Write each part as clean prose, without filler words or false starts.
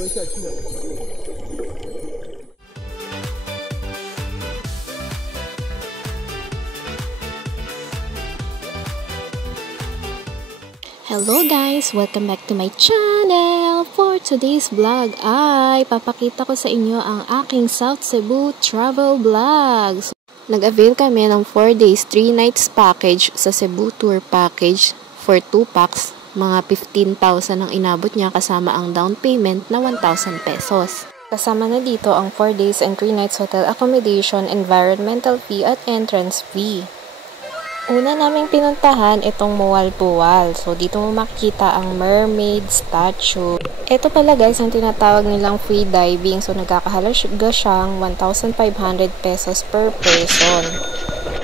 Hello guys! Welcome back to my channel! For today's vlog ay papakita ko sa inyo ang aking South Cebu travel vlog. So, nag-avail kami ng 4 days, 3 nights package sa Cebu Tour Package for 2 packs. Mga 15,000 ang inabot niya kasama ang down payment na 1,000 pesos. Kasama na dito ang 4 days and 3 nights hotel accommodation, environmental fee at entrance fee. Una naming pinuntahan itong Mualbual. So, dito mo makikita ang mermaid statue. Ito pala guys, ang tinatawag nilang free diving. So, nagkakahalaga siyang 1,500 pesos per person.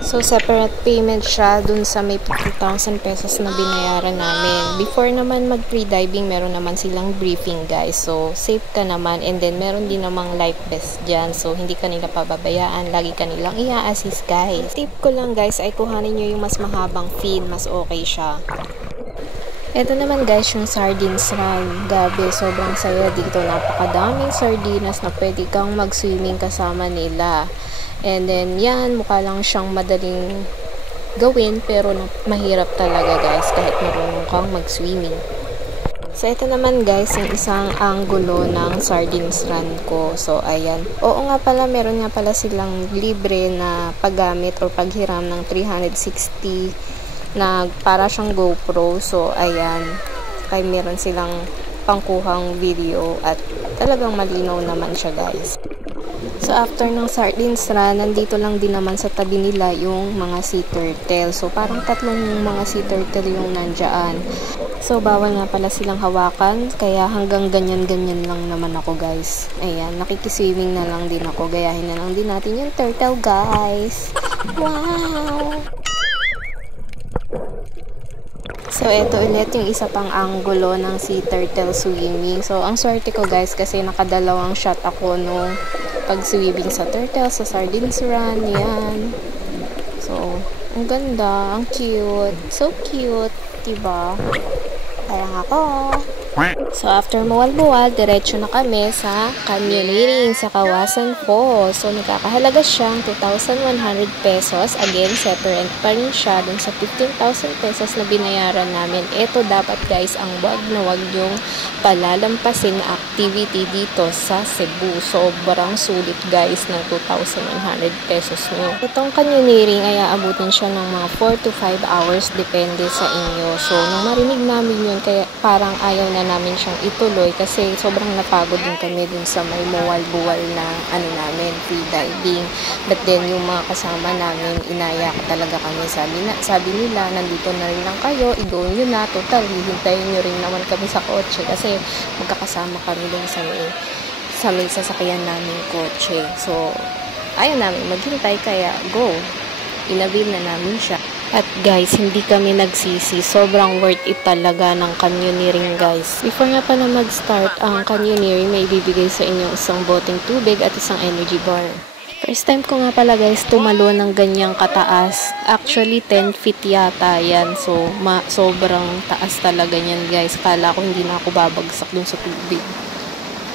So, separate payment siya dun sa may 50,000 pesos na binayaran namin. Before naman mag-free diving, meron naman silang briefing guys. So, safe ka naman. And then, meron din namang life vest dyan. So, hindi ka nila pababayaan. Lagi ka nilang i-assist guys. Tip ko lang guys, ay kuhanin nyo yung mas mahabang fin. Mas okay siya. Ito naman guys, yung sardines run. Gabi, sobrang saya dito. Napakadaming sardinas na pwede kang mag-swimming kasama nila. And then, yan, mukha lang siyang madaling gawin, pero mahirap talaga guys, kahit marunong kang mag-swimming. So, ito naman guys, yung isang anggulo ng sardines run ko. So, ayan. Oo nga pala, meron nga pala silang libre na paggamit o paghiram ng 360 na para siyang GoPro. So, ayan. Kaya meron silang pangkuhang video at talagang malinaw naman siya guys. So, after ng sardines run, nandito lang din naman sa tabi nila yung mga sea turtle. So, parang tatlong mga sea turtle yung nandyan. So, bawal nga pala silang hawakan. Kaya hanggang ganyan-ganyan lang naman ako, guys. Ayan, nakikiswimming na lang din ako. Gayahin na lang din natin yung turtle, guys. Wow! So, ito ulit yung isa pang anggulo ng sea turtle swimming. So, ang swerte ko, guys, kasi nakadalawang shot ako nung pag-swimming sa turtle, sa sardines run, yan. So, ang ganda, ang cute. So cute, diba? Kaya nga ako. So, after Mualbual, diretso na kami sa canyoneering sa Kawasan Falls. So, nagkakahalaga siyang 2,100 pesos. Again, separate pa rin siya dun sa 15,000 pesos na binayaran namin. Ito dapat guys, ang wag na wag yung palalampasin na activity dito sa Cebu. Sobrang sulit guys ng 2,100 pesos nyo. Itong canyoneering ay aabutin siya ng mga 4 to 5 hours depende sa inyo. So, nung marinig namin yun, kaya parang ayaw na namin siyang ituloy kasi sobrang napagod din kami dun sa may Mualbual na namin, free diving. But then yung mga kasama namin, inaya ko talaga kami. Sabi nila, nandito na rin lang kayo, i-go nyo na, total, hihintayin nyo rin naman kami sa kotse kasi magkakasama kami dun sa may sasakyan namin kotse. So, ayaw namin maghintay kaya go. Inabil na namin siya. At guys, hindi kami nagsisi. Sobrang worth it talaga ng canyoneering guys. Before nga pala mag-start ang canyoneering, may ibibigay sa inyo isang boteng tubig at isang energy bar. First time ko nga pala guys tumalo ng ganyang kataas. Actually 10 feet yata yan. So sobrang taas talaga yan guys. Kala ko hindi na ako babagsak dun sa tubig.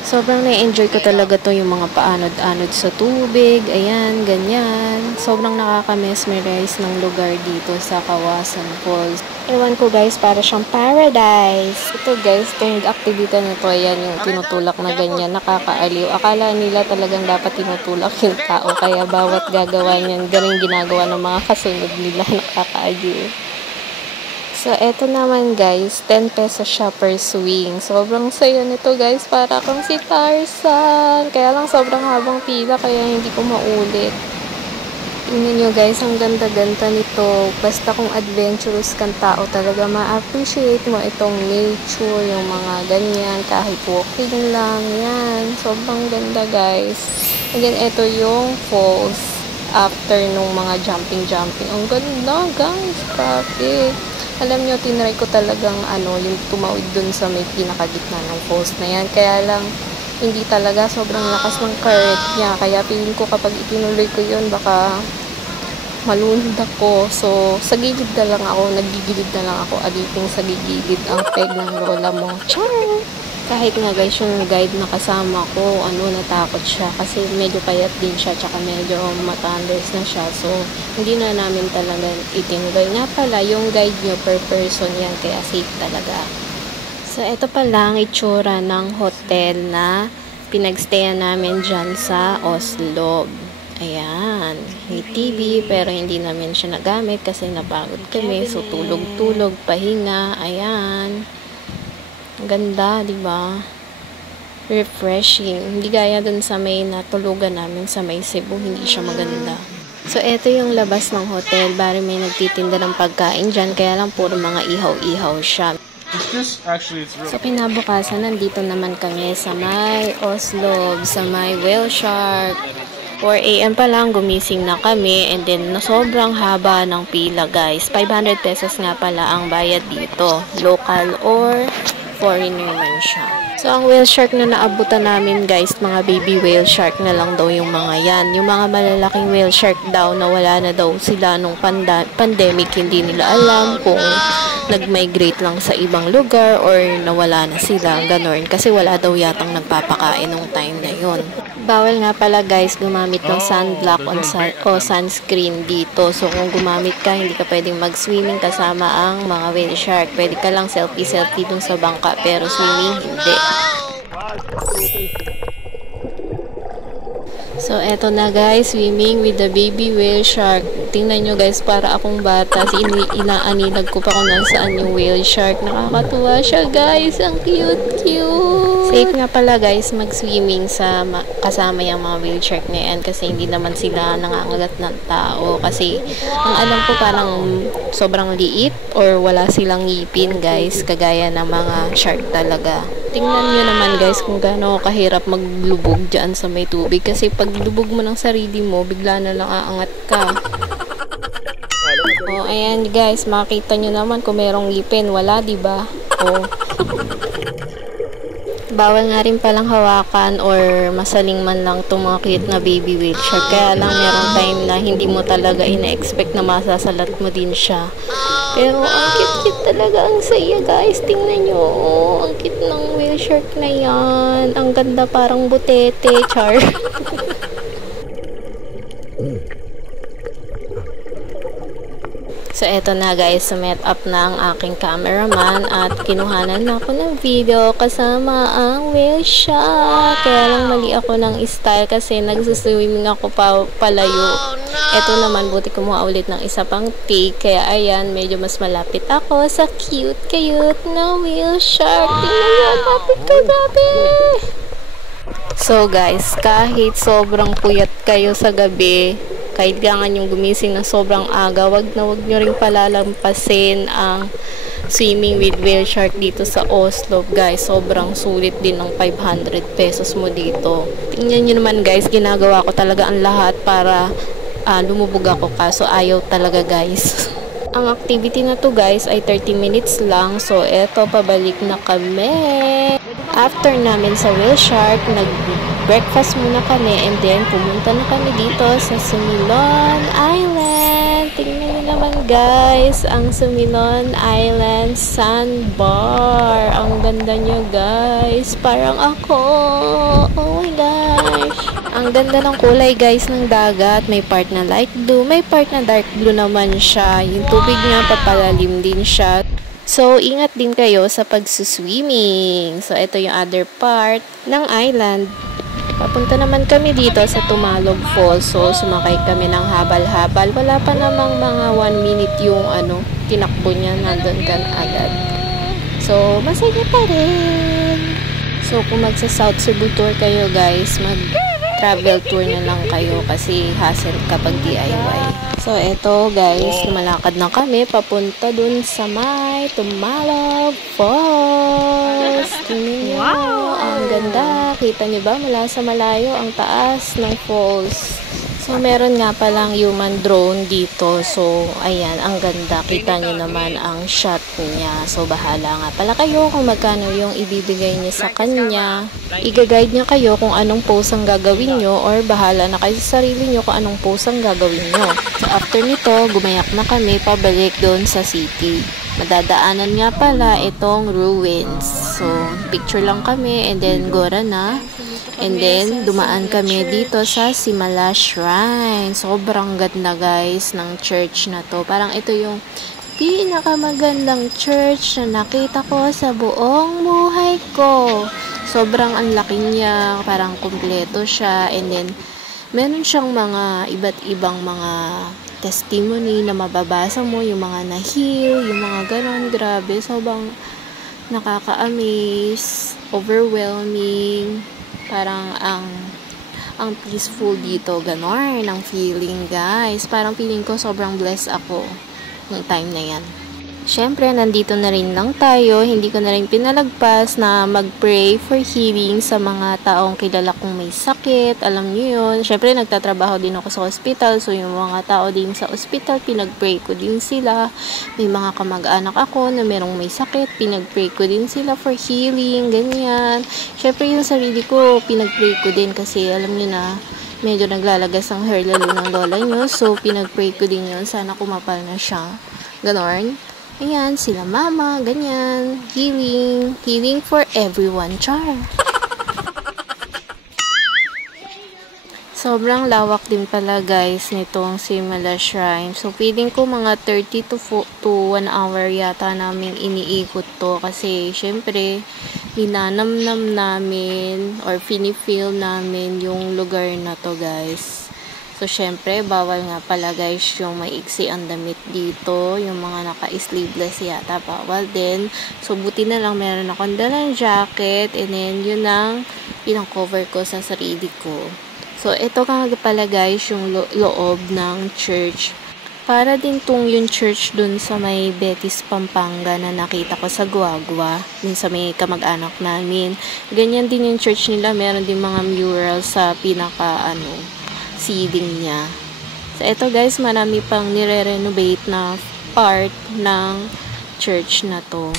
Sobrang na-enjoy ko talaga to yung mga paanod-anod sa tubig. Ayan, ganyan. Sobrang nakaka-mesmerize ng lugar dito sa Kawasan Falls. Ewan ko guys, para siyang paradise. Ito guys, itong activity na to, ayan yung tinutulak na ganyan. Nakakaaliw. Akala nila talagang dapat tinutulak yung tao. Kaya bawat gagawa niyan, ganun ginagawa ng mga kasunod nila. Nakakaaliw. So, eto naman guys, 10 pesos siya per swing. Sobrang saya nito guys, para kang si Tarzan. Kaya lang sobrang habang pila, kaya hindi ko maulit. Tingnan nyo guys, ang ganda-ganda nito. Basta kung adventurous kang tao, talaga ma-appreciate mo itong nature, yung mga ganyan, kahit walking lang, yan. Sobrang ganda guys. And then, eto yung falls. After nung mga jumping. Ang ganda guys, grabe. Alam nyo, tinry ko talagang yung tumawid dun sa may pinakagitna ng falls na yan. Kaya lang, hindi talaga sobrang lakas ng current niya. Kaya feeling ko kapag itinuloy ko yun, baka malunod ako. So, sa gilid na lang ako, nagigilid na lang ako. Aliping sa gigilid ang peg ng lola mo. Char! Kahit nga guys yung guide na kasama ko, natakot siya kasi medyo payat din siya tsaka medyo matanders na siya. So, hindi na namin talaga itinuloy. Nga pala, yung guide nyo per person yan, kaya safe talaga. So, ito pala ang itsura ng hotel na pinagstayan namin dyan sa Oslo. Ayan, may TV pero hindi namin siya nagamit kasi napagod kami. So, tulog-tulog, pahinga. Ayan. Ang ganda, di ba? Refreshing. Hindi gaya dun sa may natulugan namin sa may Cebu, hindi siya maganda. So, eto yung labas ng hotel. Bari may nagtitinda ng pagkain dyan, kaya lang puro mga ihaw-ihaw siya. So, kinabukasan, nandito naman kami sa may Oslo, sa may Whale Shark. 4 AM pa lang, gumising na kami, and then sobrang haba ng pila guys. 500 pesos nga pala ang bayad dito. Local or foreigner man siya. So, ang whale shark na naabutan namin guys, mga baby whale shark na lang daw yung mga yan. Yung mga malalaking whale shark daw, nawala na daw sila nung pandemic. Hindi nila alam kung nag-migrate lang sa ibang lugar or nawala na sila. Ganon. Kasi wala daw yatang nagpapakain nung time na yun. Bawal nga pala guys gumamit ng sunblock o sunscreen dito. So kung gumamit ka, hindi ka pwedeng mag-swimming kasama ang mga whale shark. Pwede ka lang selfie-selfie dun sa bangka pero swimming hindi. So eto na guys, swimming with the baby whale shark. Tingnan nyo guys, para akong bata. Inaanilag ko pa kung nasaan yung whale shark. Nakakatuwa siya guys. Ang cute-cute. Safe nga pala guys mag-swimming sa kasama yung mga whale shark na yan kasi hindi naman sila nangangagat ng tao. Kasi ang alam ko parang sobrang liit or wala silang ngipin guys. Kagaya ng mga shark talaga. Tingnan nyo naman guys kung gaano kahirap maglubog dyan sa may tubig. Kasi pag lubog mo ng sarili mo, bigla na lang aangat ka. Oh, ayan guys, makita nyo naman kung merong ngipin. Wala, diba? Oh. Bawal nga rin palang hawakan or masaling man lang itong mga cute na baby whale shark. Kaya lang merong time na hindi mo talaga ina-expect na masasalat mo din siya. Pero ang cute-cute talaga. Ang saya guys. Tingnan nyo. Oh, ang cute ng whale shark na yan. Ang ganda, parang butete. Char. So, eto na guys, sumet up na ang aking cameraman at kinuhanan na ako ng video kasama ang whale shark. Kaya lang mali ako ng style kasi nagsuswimming ako palayo. Eto naman, buti kumuha ulit ng isa pang take. Kaya ayan, medyo mas malapit ako sa cute na whale shark. Tingnan nyo, lapit ka, grabe! So guys, kahit sobrang puyat kayo sa gabi, kailangan yung gumising ng sobrang aga, wag nyo ring palalampasin ang swimming with whale shark dito sa Oslo guys. Sobrang sulit din ng 500 pesos mo dito. Tingnan nyo naman guys, ginagawa ko talaga ang lahat para lumubog ako, kaso ayaw talaga guys. Ang activity na to guys ay 30 minutes lang. So eto, pabalik na kami. After namin sa whale shark, nag-breakfast muna kami and then pumunta na kami dito sa Sumilon Island. Tingnan nyo naman guys, ang Sumilon Island Sandbar. Ang ganda nyo guys, parang ako. Oh my gosh. Ang ganda ng kulay guys ng dagat. May part na light blue, may part na dark blue naman siya. Yung tubig niya papalalim din siya. So, ingat din kayo sa pagsuswimming. So, ito yung other part ng island. Papunta naman kami dito sa Tumalog Falls. So, sumakay kami ng habal-habal. Wala pa namang mga 1 minute yung tinakbo niya. Nandun ka na agad. So, masaya pa rin. So, kung magsa South Cebu tour kayo guys, mag-travel tour na lang kayo kasi hassle kapag DIY. So, eto guys, lumalakad na kami papunta dun sa may Tumalog Falls. Tingnan nyo, ang ganda. Kita nyo ba mula sa malayo ang taas ng falls? So, meron nga palang human drone dito. So, ayan, ang ganda. Kita nyo naman ang shot niya. So, bahala nga pala kayo kung magkano yung ibibigay niya sa kanya. Iga-guide niya kayo kung anong pose ang gagawin nyo or bahala na kayo sa sarili nyo kung anong pose ang gagawin nyo. So, after nito, gumayak na kami pabalik doon sa city. Madadaanan nga pala itong ruins. So, picture lang kami and then gora na. And then, dumaan kami dito sa Simala Shrine. Sobrang ganda guys ng church na to. Parang ito yung pinakamagandang church na nakita ko sa buong buhay ko. Sobrang ang laki niya, parang kumpleto siya. And then, meron siyang mga iba't ibang mga testimony na mababasa mo, yung mga na-heal, yung mga ganon. Grabe, sobrang nakaka-amaze, overwhelming. Parang ang peaceful dito, ganon ang feeling guys. Parang feeling ko sobrang blessed ako ng time na yan. Siyempre, nandito na rin lang tayo. Hindi ko na rin pinalagpas na mag-pray for healing sa mga taong kilala kong may sakit. Alam niyo yun. Siyempre, nagtatrabaho din ako sa hospital. So, yung mga tao din sa hospital, pinag-pray ko din sila. May mga kamag-anak ako na merong may sakit. Pinag-pray ko din sila for healing. Ganyan. Siyempre, yung sarili ko, pinag-pray ko din kasi alam niyo na, medyo naglalagas ang hair lalo ng lola nyo. So, pinag-pray ko din yun. Sana kumapal na siya. Ganon. Ayan, sila mama, ganyan. Healing. Healing for everyone, char. Sobrang lawak din pala guys nitong Simala Shrine. So, feeling ko mga 30 to 1 hour yata namin iniikot to. Kasi, syempre, ninanamnam namin or finifeel namin yung lugar na to guys. So, syempre, bawal nga pala guys yung maiksi ang damit dito. Yung mga naka-sleeveless yata, bawal din. So, buti na lang meron akong dalang jacket. And then, yun ang pinang-cover ko sa sarili ko. So, ito nga pala guys yung loob ng church. Para din tong yung church dun sa may Betis, Pampanga na nakita ko sa Guagua. Dun sa may kamag-anak namin. Ganyan din yung church nila. Meron din mga mural sa ceiling niya. So, ito guys, marami pang nire-renovate na part ng church na to.